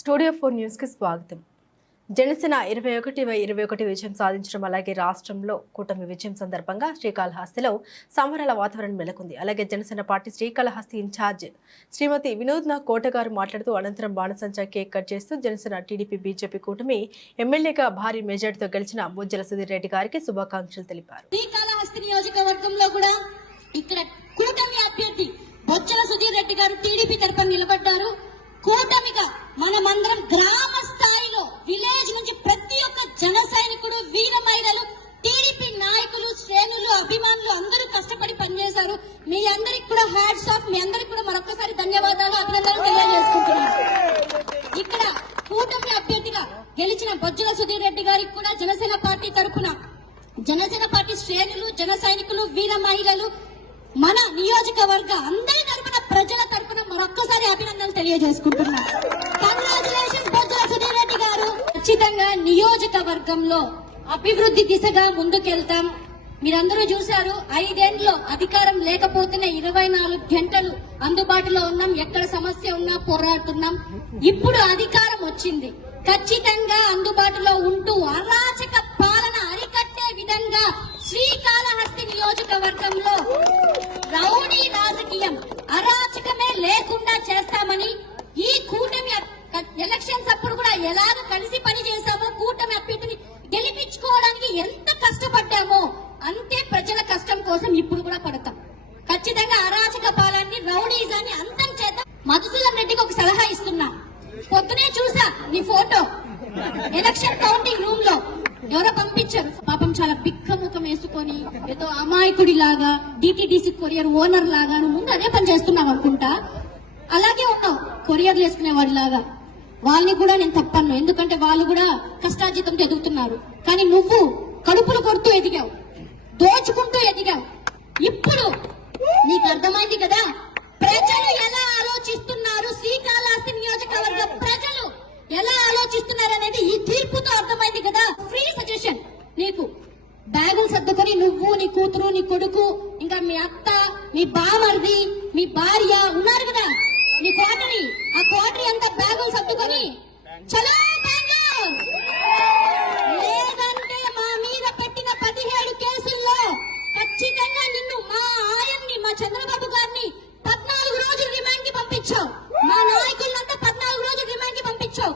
Studio 4 news కి స్వాగతం. జనసేన 21/21 విజయం సాధించడం అలాగే రాష్ట్రంలో కూటమి విజయం సందర్భంగా శ్రీకాళహస్తిలో సంబరాల వాతావరణం నెలకొంది. అలాగే జనసేన పార్టీ శ్రీకాళహస్తి ఇన్ఛార్జ్ శ్రీమతి వినోద్న కోట గారు మాట్లాడుతూ అనంతరం బాణసంచా కేక్ కట్ చేస్తూ జనసేన టీడీపీ బీజేపీ కూటమి ఎమ్మెల్యేగా భారీ మెజార్టీతో గెలిచిన బొజ్జల సుధీర్ రెడ్డి గారికి శుభాకాంక్షలు తెలిపారు. శ్రీకాళహస్తి నియోజకవర్గంలో కూడా ఇక్కడ కూటమి అభ్యర్థి బొజ్జల సుధీర్ రెడ్డి గారు టీడీపీ తరపున నిలబడ్డారు. కూటమిగా మనమందరం గ్రామ స్థాయిలో విలేజ్ నుంచి ప్రతి ఒక్క జన సైనికుడు, వీర మహిళలు, టీడీపీ నాయకులు, శ్రేణులు, అభిమానులు అందరూ కష్టపడి పనిచేశారు. మీ అందరికి కూడా హ్యాట్స్ ఆఫ్. మీ అందరికి కూడా మరొకసారి ధన్యవాదాలు, అభినందనలు తెలియజేసుకుంటున్నాను. ఇక్కడ కూటమి అభ్యర్థిగా గెలిచిన బొజ్జల సుధీర్ రెడ్డి గారికి కూడా జనసేన పార్టీ తరఫున జనసేన పార్టీ శ్రేణులు, జన సైనికులు, వీర మహిళలు, మన నియోజకవర్గ అందరి తరపున, ప్రజల తరపున మరొక్కసారి అభినందనలు తెలియజేసుకుంటున్నాను. కంగ్రాచులేషన్ బొజ్జల సుధీర్ రెడ్డి గారు. ఖచ్చితంగా నియోజకవర్గంలో అభివృద్ధి దిశగా ముందుకెళ్తాం. మీరందరూ చూశారు, 5 ఏళ్లలో అధికారం లేకపోతేనే 24 గంటలు అందుబాటులో ఉన్నాం. ఎక్కడ సమస్య ఉన్నా పోరాడుతున్నాం. ఇప్పుడు అధికారం వచ్చింది, ఖచ్చితంగా అందుబాటులో ఉంటూ అరాచక పాలన అరికట్టే విధంగా శ్రీకాళహస్తి నియోజకవర్గంలో రౌడీ రాజకీయం, అరాచకమే లేకుండా చేస్తామని, ఈ కూటమి ఎలక్షన్స్ అప్పుడు కూడా ఎలాగ కలిసి పని చేశామో, కూటమి అభ్యర్థిని గెలిపించుకోవడానికి ఎంత కష్టపడ్డామో అంతే ప్రజల కష్టం కోసం ఇప్పుడు కూడా పడతాం. ఖచ్చితంగా అరాచక పాలనని, రౌడీజాన్ని అంతం చేద్దాం. మధుసూదన్ రెడ్డికి ఒక సలహా ఇస్తున్నా. పొద్దునే చూసా నీ ఫోటో ఎలక్షన్ కౌంటింగ్ రూమ్ లో ఎవరో పంపించారు. పాపం చాలా బిక్క ముఖం వేసుకొని ఏదో అమాయకుడి లాగా, డిటిడిసి కొరియర్ ఓనర్ లాగా, నువ్వు ముందు అదే పని చేస్తున్నావు అనుకుంటా. అలాగే ఉన్నావు కొరియర్లు వేసుకునే వాడిలాగా. వాళ్ళని కూడా నేను తప్పను, ఎందుకంటే వాళ్ళు కూడా కష్టార్జితంతో ఎదుగుతున్నారు. కానీ నువ్వు కడుపులు కొడుతూ ఎదిగావు, దోచుకుంటూ ఎదిగావు. ఇప్పుడు నీకు అర్థమైంది కదా ప్రజలు ఎలా ఆలోచిస్తున్నారు, శ్రీకాళహస్తి నియోజకవర్గ ప్రజలు ఎలా ఆలోచిస్తున్నారు అనేది ఈ తీర్పుతో అర్థమైంది కదా. ఫ్రీ సజెషన్, నీకు బ్యాగులు సర్దుకొని నువ్వు, నీ కూతురు, నీ కొడుకు, ఇంకా మీ అత్త, మీ బామర్ది, మీ భార్య ఉన్నారు కదా, నీ కోటరీ, ఆ కోటరీ అంతా బ్యాగులు సర్దుకొని చలో బెంగళూరు, లేదంటే మా మీద పెట్టిన 17 కేసుల్లో ఖచ్చితంగా నిన్ను, మా ఆయన్ని, మా చంద్రబాబు గారిని 14 రోజులు రిమాండ్ కి పంపించావు. మా నాయకులంతా 14 రోజులు రిమాండ్ కి పంపించావు.